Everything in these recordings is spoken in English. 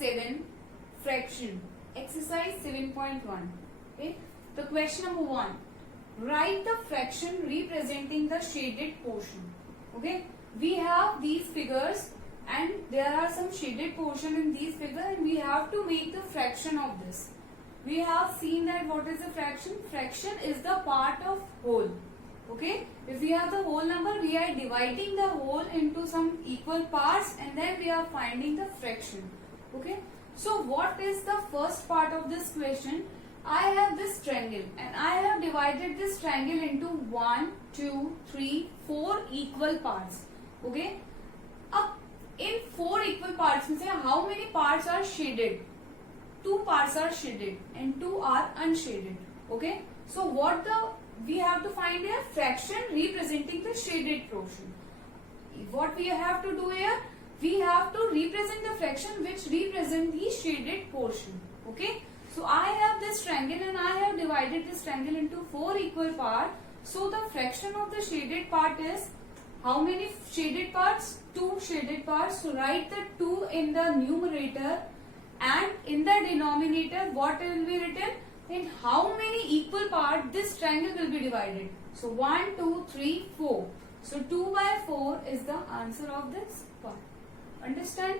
7 fraction exercise 7.1. Okay, the question number 1, write the fraction representing the shaded portion. Okay, we have these figures and there are some shaded portion in these figures and we have to make the fraction of this. We have seen that what is the fraction? Fraction is the part of whole. Okay, if we have the whole number, we are dividing the whole into some equal parts and then we are finding the fraction. Okay, so what is the first part of this question? I have this triangle and I have divided this triangle into 1, 2, 3, 4 equal parts. Okay, in 4 equal parts, how many parts are shaded? 2 parts are shaded and 2 are unshaded. Okay, so we have to find a fraction representing the shaded portion. What we have to do here? We have to represent the fraction which represent the shaded portion. Okay, so I have this triangle and I have divided this triangle into 4 equal parts. So the fraction of the shaded part is, how many shaded parts? 2 shaded parts. So write the 2 in the numerator and in the denominator what will be written? In how many equal parts this triangle will be divided. So 1, 2, 3, 4. So 2 by 4 is the answer of this part. Understand?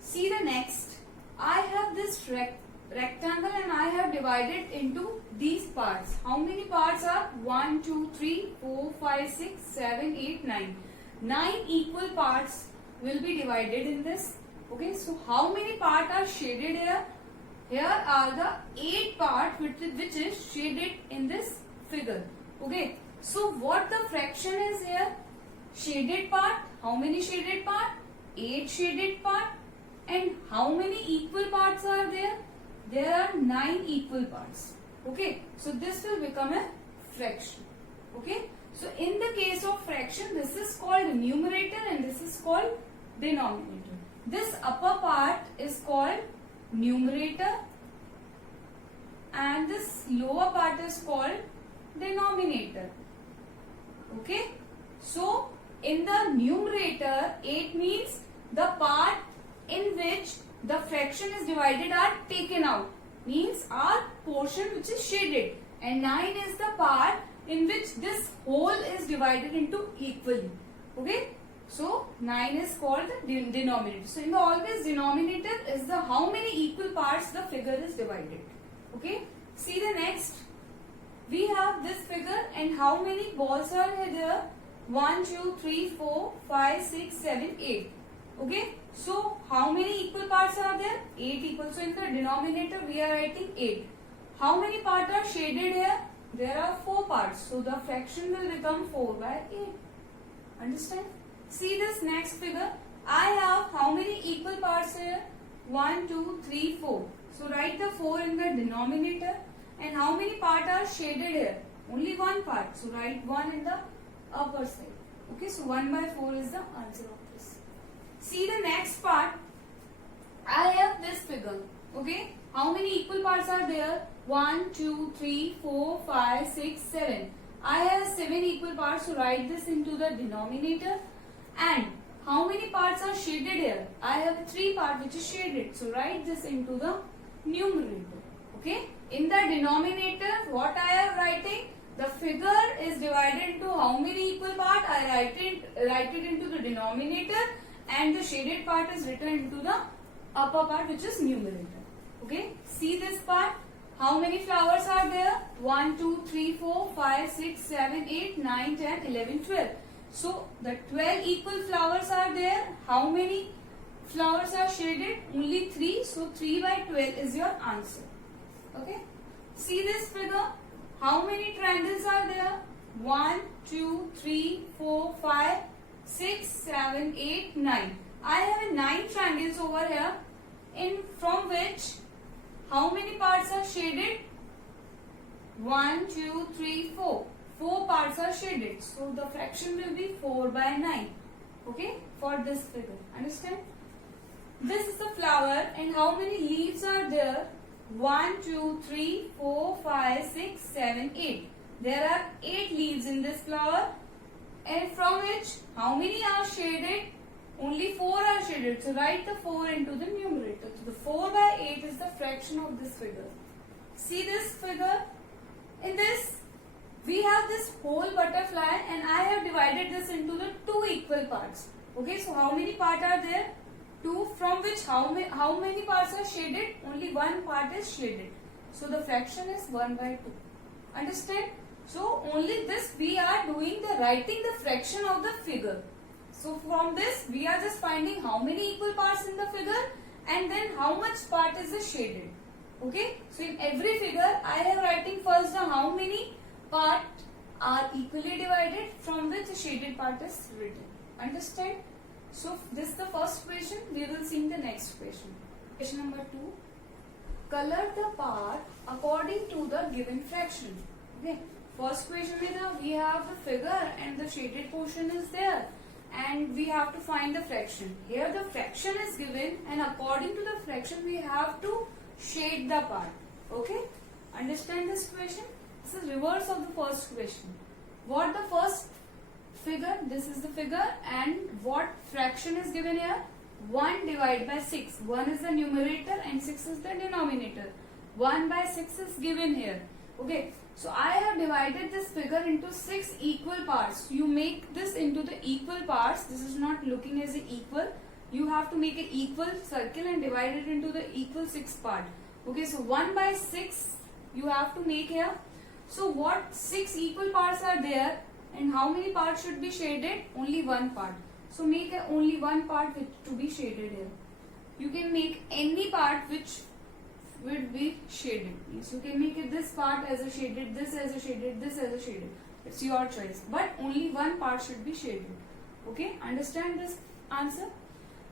See the next. I have this rectangle and I have divided into these parts. How many parts are? 1, 2, 3, 4, 5, 6, 7, 8, 9. 9 equal parts will be divided in this. Okay, so how many parts are shaded here? Here are the 8 parts which is shaded in this figure. Okay, so what the fraction is here? Shaded part. How many shaded part? 8 shaded part. And how many equal parts are there? There are 9 equal parts. Okay, so this will become a fraction. Okay, so in the case of fraction, this is called numerator and this is called denominator. This upper part is called numerator and this lower part is called denominator. Okay, so in the numerator, 8 means the part in which the fraction is divided are taken out, means our portion which is shaded, and 9 is the part in which this whole is divided into equally. Okay, so 9 is called the denominator. So in the always denominator is the how many equal parts the figure is divided. Okay, see the next. We have this figure and how many balls are there? 1, 2, 3, 4, 5, 6, 7, 8. Okay, so how many equal parts are there? 8 equal. So in the denominator we are writing 8. How many parts are shaded here? There are 4 parts. So the fraction will become 4 by 8. Understand? See this next figure. I have how many equal parts here? 1, 2, 3, 4. So write the 4 in the denominator. And how many parts are shaded here? Only 1 part. So write 1 in the upper side. Okay, so 1 by 4 is the answer of this. See the next part. I have this figure. Okay, how many equal parts are there? 1, 2, 3, 4, 5, 6, 7. I have 7 equal parts. So write this into the denominator. And how many parts are shaded here? I have 3 parts which is shaded. So write this into the numerator. Okay, in the denominator, what I am writing? The figure is divided into how many equal parts? I write it into the denominator, and the shaded part is written into the upper part which is numerator. Okay, see this part. How many flowers are there? 1, 2, 3, 4, 5, 6, 7, 8, 9, 10, 11, 12. So the 12 equal flowers are there. How many flowers are shaded? Only 3. So 3 by 12 is your answer. Okay, see this figure. How many triangles are there? 1, 2, 3, 4, 5, 6, 7, 8, 9. I have 9 triangles over here, in from which how many parts are shaded? 1, 2, 3, 4. 4 parts are shaded. So the fraction will be 4 by 9. Okay, for this figure. Understand? This is the flower and how many leaves are there? 1, 2, 3, 4, 5, 6, 7, 8. There are 8 leaves in this flower, and from which how many are shaded? Only 4 are shaded. So write the 4 into the numerator. fraction of this figure. See this figure? In this, we have this whole butterfly and I have divided this into the two equal parts. Okay, so how many parts are there? Two, from which how many parts are shaded? Only one part is shaded. So the fraction is 1 by 2. Understand? So only this we are doing the writing the fraction of the figure. So from this we are just finding how many equal parts in the figure and then how much part is shaded. Okay, so in every figure I am writing first the how many parts are equally divided, from which the shaded part is written. Understand? So this is the first question. We will see the next question. Question number 2. Color the part according to the given fraction. Okay. First question is we have the figure and the shaded portion is there and we have to find the fraction. Here the fraction is given and according to the fraction we have to shade the part. Okay. Understand this question? This is reverse of the first question. What the first figure? This is the figure and what fraction is given here? 1 divided by 6. 1 is the numerator and 6 is the denominator. 1 by 6 is given here. Okay. So I have divided this figure into 6 equal parts. You make this into the equal parts. This is not looking as an equal. You have to make an equal circle and divide it into the equal 6 part. Okay. So 1 by 6 you have to make here. So what 6 equal parts are there and how many parts should be shaded? Only one part. So make only one part which to be shaded here. You can make any part which will be shaded. So you can make it this part as a shaded, this as a shaded, this as a shaded. It's your choice. But only one part should be shaded. Okay? Understand this answer?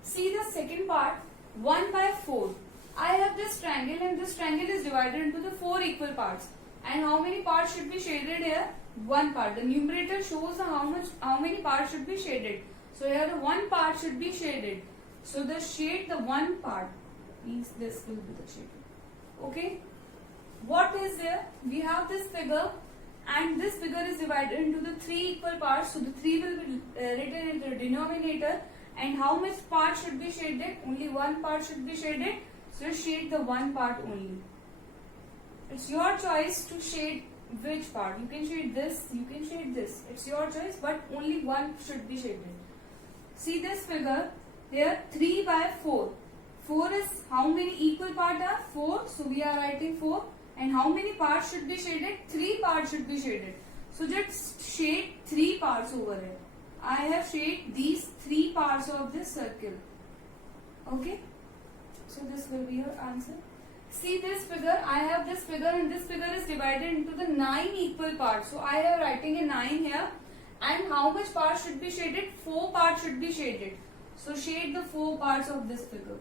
See the second part. 1 by 4. I have this triangle and this triangle is divided into the 4 equal parts. And how many parts should be shaded here? One part. The numerator shows how many parts should be shaded. So here the one part should be shaded. So the shade the one part means this will be the shade. Okay. What is there? We have this figure and this figure is divided into the 3 equal parts. So the 3 will be written in the denominator. And how much part should be shaded? Only one part should be shaded. So shade the one part only. It's your choice to shade which part. You can shade this, you can shade this. It's your choice, but only one should be shaded. See this figure here, 3 by 4. 4 is how many equal parts are? 4. So we are writing 4. And how many parts should be shaded? 3 parts should be shaded. So just shade 3 parts over here. I have shaded these 3 parts of this circle. Okay. So this will be your answer. See this figure. I have this figure and this figure is divided into the 9 equal parts. So I am writing a 9 here. And how much parts should be shaded? 4 parts should be shaded. So shade the 4 parts of this figure.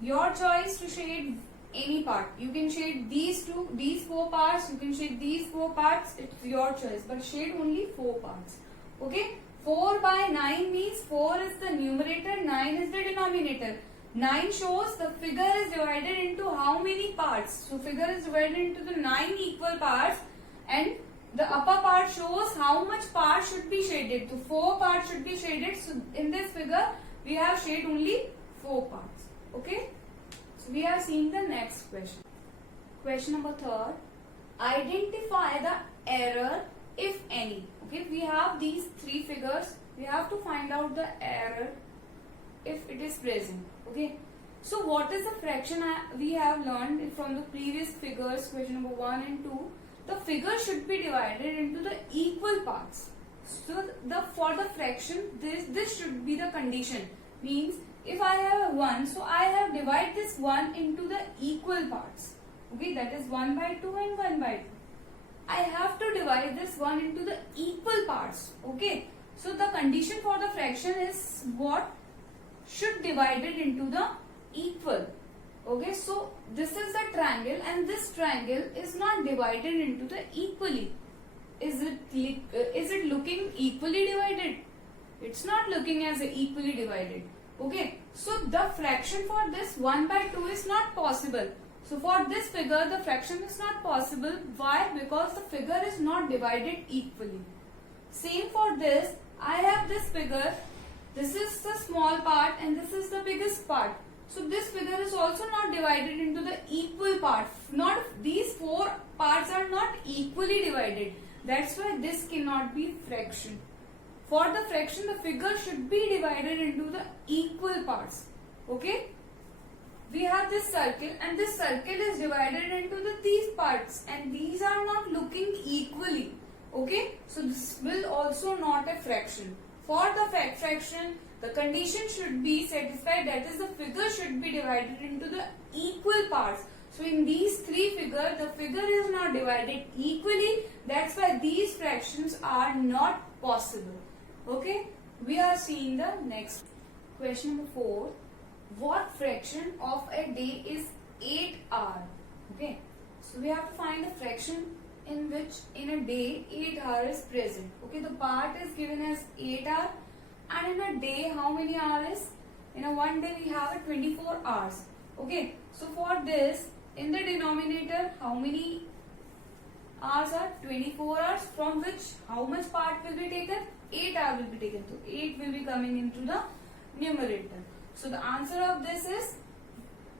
Your choice to shade any part. You can shade these 4 parts. You can shade these 4 parts. It's your choice. But shade only 4 parts. Okay. 4 by 9 means 4 is the numerator, 9 is the denominator. 9 shows the figure is divided into how many parts. So figure is divided into the 9 equal parts and the upper part shows how much part should be shaded. So 4 parts should be shaded. So in this figure we have shade only 4 parts. Okay. So we have seen the next question. Question number 3. Identify the error if any. Okay, we have these 3 figures. We have to find out the error if it is present. Okay, so what is the fraction we have learned from the previous figures, question number 1 and 2. The figure should be divided into the equal parts. So for the fraction, this should be the condition. Means if I have a 1, so I have divided this 1 into the equal parts. Okay, that is 1 by 2 and 1 by 2. I have to divide this 1 into the equal parts. Okay. So the condition for the fraction is what? Should divide it into the equal. Okay. So this is the triangle and this triangle is not divided into the equally. Is it looking equally divided? It's not looking as equally divided. Okay. So the fraction for this 1 by 2 is not possible. So for this figure, the fraction is not possible. Why? Because the figure is not divided equally. Same for this. I have this figure this is the small part and this is the biggest part. So this figure is also not divided into the equal parts. Not these four parts are not equally divided. That's why this cannot be fraction. For the fraction, the figure should be divided into the equal parts. Okay? We have this circle and this circle is divided into these parts and these are not looking equally. Okay? So this will also not a fraction. For the fraction, the condition should be satisfied, that is the figure should be divided into the equal parts. So in these three figures, the figure is not divided equally. That's why these fractions are not possible. Okay? We are seeing the next question number 4. What fraction of a day is 8 hours? Okay? So we have to find a fraction in which in a day 8 hours is present. Okay? The part is given as 8 hours. And in a day, how many hours? In a one day, we have a 24 hours. Okay. So for this, in the denominator, how many hours are? 24 hours. From which, how much part will be taken? 8 hours will be taken. So 8 will be coming into the numerator. So the answer of this is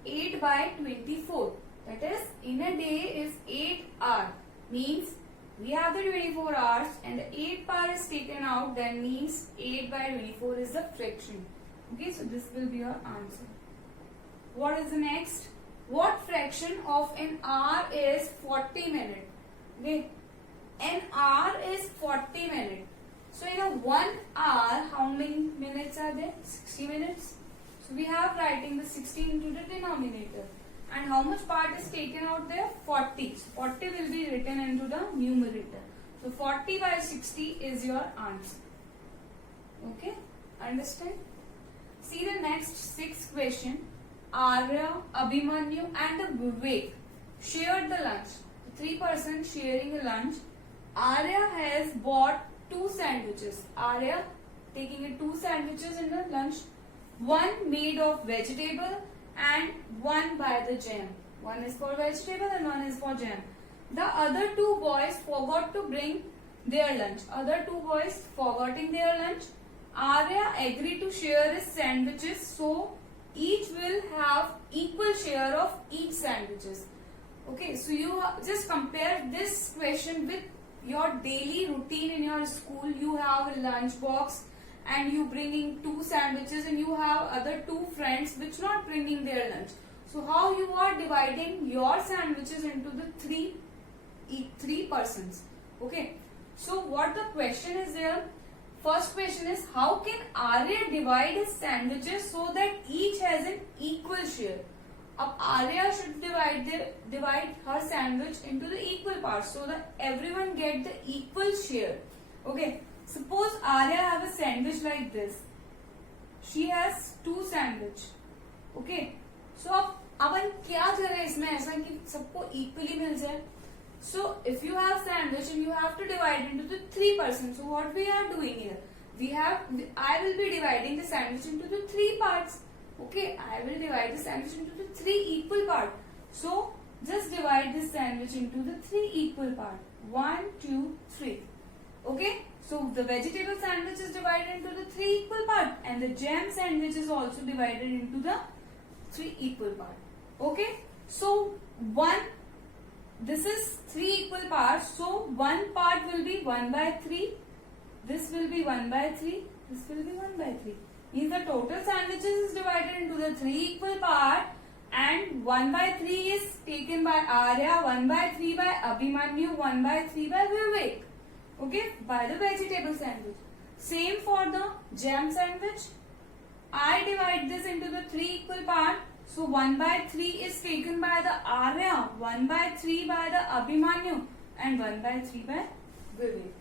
8 by 24. That is, in a day is 8 hours. Means we have the 24 hours and the 8 part is taken out, then means 8 by 24 is the fraction. Okay, so this will be your answer. What is the next? What fraction of an hour is 40 minutes? Okay, an hour is 40 minutes. So in a 1 hour, how many minutes are there? 60 minutes. So we have writing the 60 into the denominator. And how much part is taken out there? 40. So 40 will be written into the numerator. So 40 by 60 is your answer. Okay? Understand? See the next 6th question. Arya, Abhimanyu and Vivek shared the lunch. 3 persons sharing a lunch. Arya has bought 2 sandwiches. Arya taking 2 sandwiches in the lunch. One made of vegetable and one by the jam. One is for vegetable and one is for jam. The other 2 boys forgot to bring their lunch. Other 2 boys forgetting their lunch. Arya agreed to share his sandwiches, so each will have equal share of each sandwiches. Okay, so you just compare this question with your daily routine in your school. You have a lunch box and you bringing 2 sandwiches and you have other 2 friends which not bringing their lunch. So how you are dividing your sandwiches into the three persons? Okay. So what the question is there? First question is, how can Arya divide his sandwiches so that each has an equal share? अब Arya should divide her sandwich into the equal parts so that everyone get the equal share. Okay. Suppose Arya have a sandwich like this. She has 2 sandwich. Okay. So अब अपन क्या करें इसमें ऐसा कि सबको equally मिल जाए? So if you have sandwich and you have to divide into the 3 persons. So what we are doing here? I will be dividing the sandwich into the 3 parts. Okay, I will divide the sandwich into the 3 equal parts. So just divide this sandwich into the 3 equal parts. 1, 2, 3. Okay, so the vegetable sandwich is divided into the 3 equal parts and the jam sandwich is also divided into the 3 equal parts. Okay, so this is 3 equal parts. So one part will be 1 by 3. This will be 1 by 3. This will be 1 by 3. Means the total sandwiches is divided into the 3 equal parts and 1 by 3 is taken by Arya, 1 by 3 by Abhimanyu, 1 by 3 by Vivek. Okay, by the vegetable sandwich. Same for the jam sandwich. I divide this into the 3 equal parts. So 1 by 3 is taken by the Arya, 1 by 3 by the Abhimanyu and 1 by 3 by Vivek.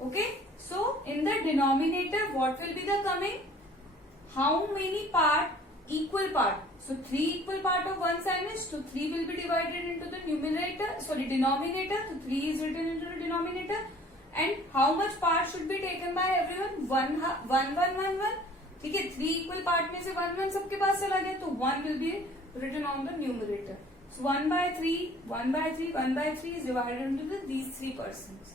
Okay, so in the denominator what will be the coming? How many part? Equal part. So 3 equal part of one sandwich. So 3 will be divided into the denominator. So 3 is written into the denominator. And how much part should be taken by everyone? 1, 1, 1, 1, 1. ठीक है, 3 equal part में से 1 1 सबके पास चला गया, तो 1 will be written on the numerator. So 1 by 3, 1 by 3, 1 by 3 is divided into these 3 persons.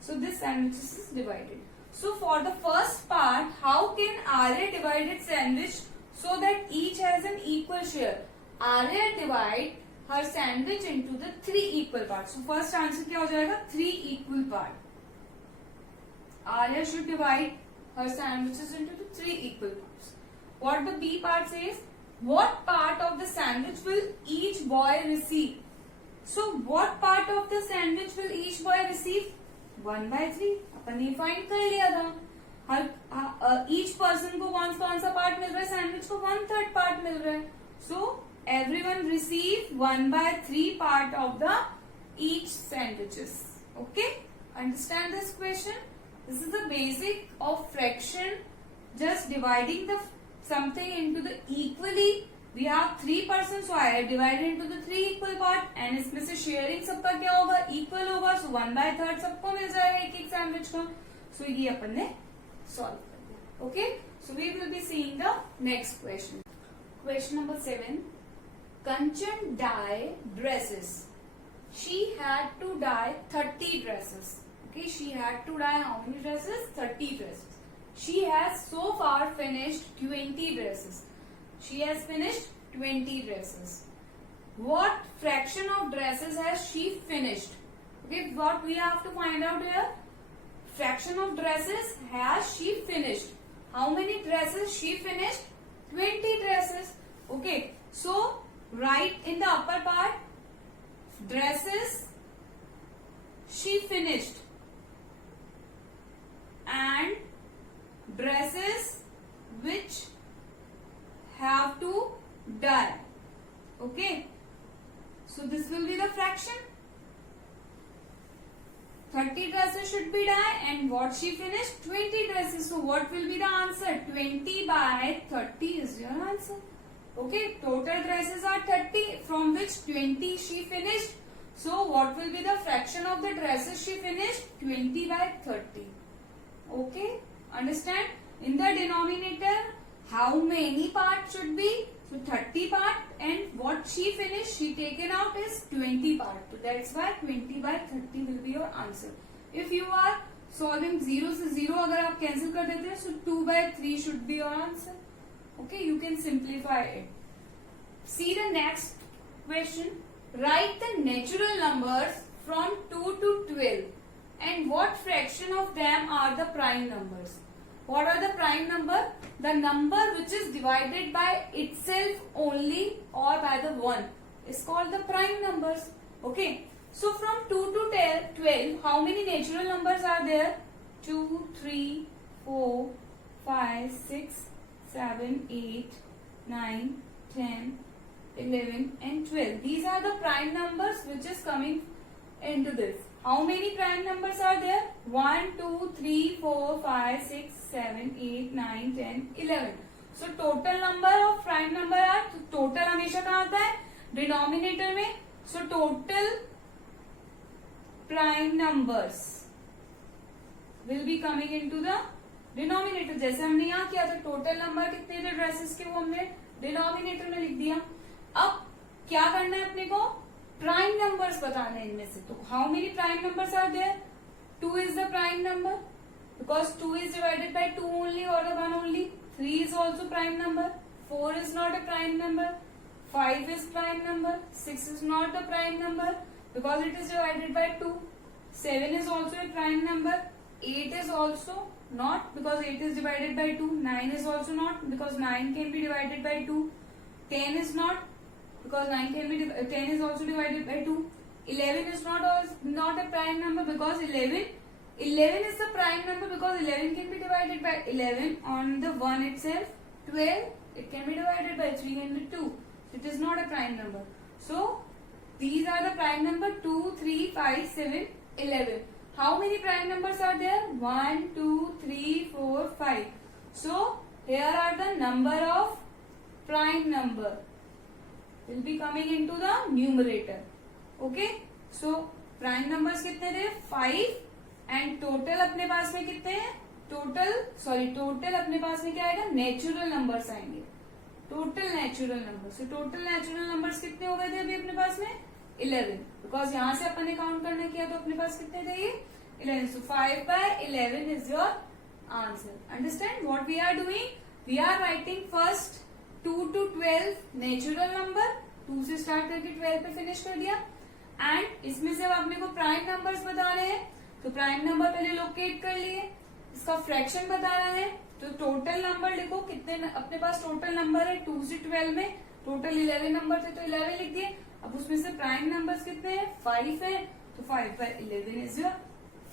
So this sandwich is divided. So for the first part, how can Arya divide its sandwich so that each has an equal share? Arya divide her sandwich into the 3 equal parts. So first answer क्या हो जाएगा? 3 equal part. Arya should divide her sandwiches into the 3 equal parts. What the B part says? What part of the sandwich will each boy receive? So what part of the sandwich will each boy receive? 1/3. अपन ने find कर लिया था. हर each person को कौन सा part मिल रहा है? Sandwich को 1/3 पार्ट मिल रहा है. So everyone receive 1/3 part of the each sandwiches. Okay, understand this question. This is the basic of fraction, just dividing the something into the equally. We have 3 persons, so I have divided into the 3 equal part, and इसमें से sharing सबका क्या होगा? Equal होगा, so 1/3 सबको मिल जाएगा एक sandwich का. So ये अपन ने solve कर दिया. Okay, so we will be seeing the next question. Question number 7. Kanchan dye dresses. She had to dye 30 dresses. Okay, she had to dye how many dresses? 30 dresses. She has so far finished 20 dresses. She has finished 20 dresses. What fraction of dresses has she finished? Okay, what we have to find out here? Fraction of dresses has she finished. How many dresses she finished? 20 dresses. Okay, so write in the upper part dresses she finished and dresses which have to dye. Okay, so this will be the fraction. 30 dresses should be dye, and what she finished? 20 dresses. So what will be the answer? 20/30 is your answer. Okay, total dresses are 30, from which 20 she finished. So what will be the fraction of the dresses she finished? 20/30. Okay, understand? In the denominator, how many parts should be? So 30 part, and what she finished, she taken out is 20 part. So that's why 20/30 will be your answer. If you are solving 0 से 0 अगर आप cancel कर देते हैं, so 2/3 should be your answer. Okay, you can simplify it. See the next question. Write the natural numbers from 2 to 12. And what fraction of them are the prime numbers? What are the prime number? The number which is divided by itself only or by the 1 is called the prime numbers. Okay. So from 2 to 12, how many natural numbers are there? 2, 3, 4, 5, 6, 7, 8, 9, 10, 11 and 12. These are the prime numbers which is coming into this. How many prime numbers are there? 1, 2, 3, 4, 5, 6, 7, 8, 9, 10, 11. So total number of prime number are, total हमेशा कहाँ आता है? Denominator में. So total prime numbers will be coming into the denominator. जैसे हमने यहाँ किया था, total number कितने थे ड्रेसेस के, वो हमने denominator में लिख दिया. अब क्या करना है अपने को? प्राइम नंबर्स बताने हैं इनमें से. तो how many prime numbers are there? 2 is the prime number because 2 is divided by 2 only और 1 only. 3 is also prime number. 4 is not a prime number. 5 is prime number. 6 is not the prime number because it is divided by 2. 7 is also a prime number. 8 is also not because 8 is divided by 2. 9 is also not because 9 can be divided by 2. 10 is not because 10 is also divided by 2. 11 is not a prime number because 11 is the prime number because 11 can be divided by 11 on the 1 itself. 12 it can be divided by 3 and 2. It is not a prime number. So these are the prime number 2, 3, 5, 7, 11. How many prime numbers are there? 1, 2, 3, 4, 5. So here are the number of prime number will be coming into the numerator. Okay, so prime numbers कितने थे? 5 and total अपने पास में कितने हैं? total अपने पास में क्या आएगा? नेचुरल नंबर्स आएंगे. Total natural numbers. so total natural numbers कितने हो गए थे अभी अपने पास में? 11 बिकॉज यहाँ से अपन ने काउंट करना किया तो अपने पास कितने थे ये? 11. so 5/11 is your answer. Understand what we are doing? We are writing first 2 to 12 natural number, 2 से स्टार्ट करके 12 पे फिनिश कर दिया. एंड इसमें से अब अपने को प्राइम नंबर्स बताने हैं, तो प्राइम नंबर पहले लोकेट कर लिए. इसका फ्रैक्शन बताना है, तो टोटल नंबर लिखो. कितने अपने पास टोटल नंबर है 2 से 12 में, टोटल 11 नंबर थे तो 11 लिख दिए. अब उसमें से प्राइम नंबर्स कितने हैं, 5 है, तो 5 by 11 is your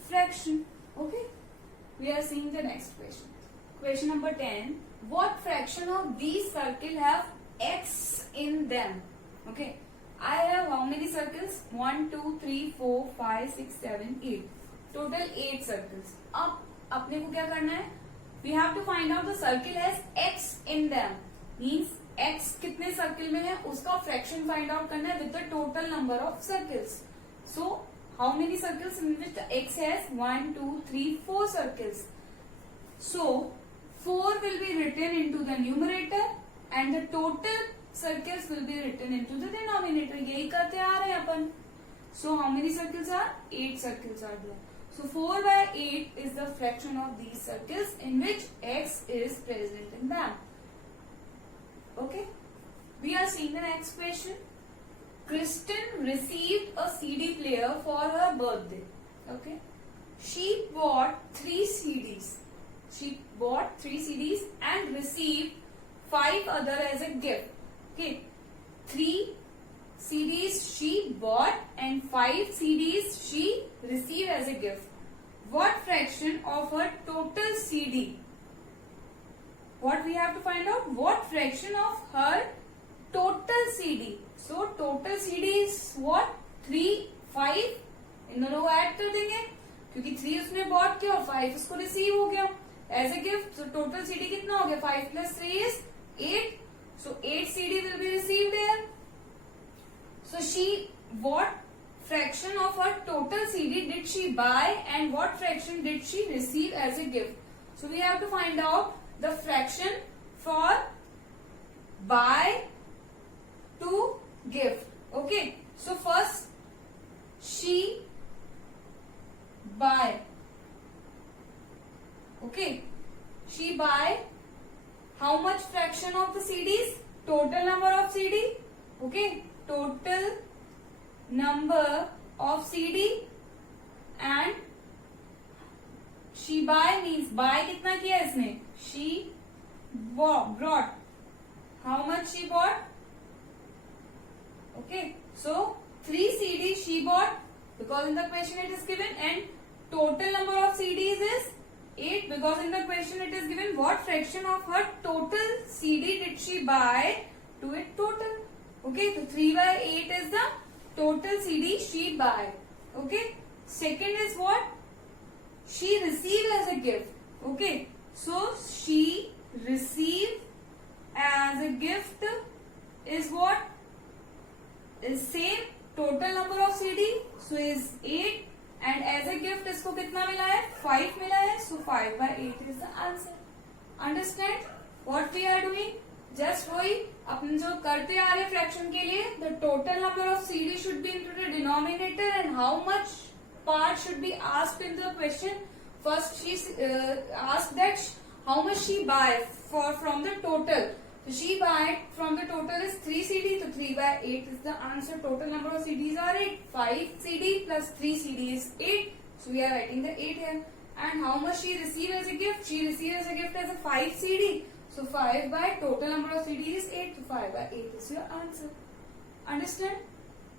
fraction. Okay, we are seeing the next question. Question number 10. What fraction of these circle have x in them? Okay, I have how many circles? 1, 2, 3, 4, 5, 6, 7, 8. Total 8 circles. अब अपने को क्या करना है? We have to find out the circle has x in them. Means x कितने circle में है उसका फ्रैक्शन फाइंड आउट करना है with the total number of circles. So how many circles in which x has? 1, 2, 3, 4 circles. So 4 will be written into the numerator and the total circles will be written into the denominator. यही करते आ रहे हैं अपन. So how many circles are? 8 circles are there. So 4 by 8 is the fraction of these circles in which x is present in them. Okay, we are seeing the next question. Kristen received a CD player for her birthday. Okay, she bought 3 CDs. She bought 3 CDs and received 5 other as a gift. Okay, 3 CDs she bought and 5 CDs she received as a gift. What fraction of her total CD? What we have to find out? What fraction of her total CD? So total CD is what? 3, 5. इन दोनों को add कर देंगे क्योंकि 3 उसने bot किया और 5 उसको receive हो गया as a gift. So total CD कितना हो गया? 5 plus 3 is 8. So 8 CD will be received here. So she, what fraction of her total CD did she buy and what fraction did she receive as a gift? So we have to find out the fraction for buy to gift. Okay, so first she buy. Okay, she buy how much fraction of the CDs? Total number of CD. Okay, total number of CD and she buy means buy कितना किया इसने? She brought. How much she bought? Okay, so 3 CD she bought because in the question it is given, and total number of CDs is 8 because in the question it is given what fraction of her total CD did she buy to it total. Okay, so 3 by 8 is the total CD she buy. Okay, second is what? She received as a gift. Okay, so she received as a gift is what? Is same total number of CD, so is 8 and as a gift इसको कितना मिला है? 5 मिला है. So 5 by 8 is the answer. Understand what we are doing? Just वही अपन जो करते आ रहे फ्रैक्शन के लिए, the total number of CD should be into the denominator and how much part should be asked in the question. First she asked that how much she buy from the total. So she buy from the total is 3 CD, so 3 by 8 is the answer. Total number of CDs are 8. 5 CD plus 3 CD is 8. So we are writing the 8 here. And how much she received as a gift? She received as a gift as a 5 CD. So 5 by total number of CD is 8. So 5 by 8 is your answer. Understand?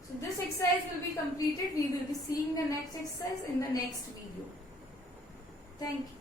So this exercise will be completed. We will be seeing the next exercise in the next video. Thank you.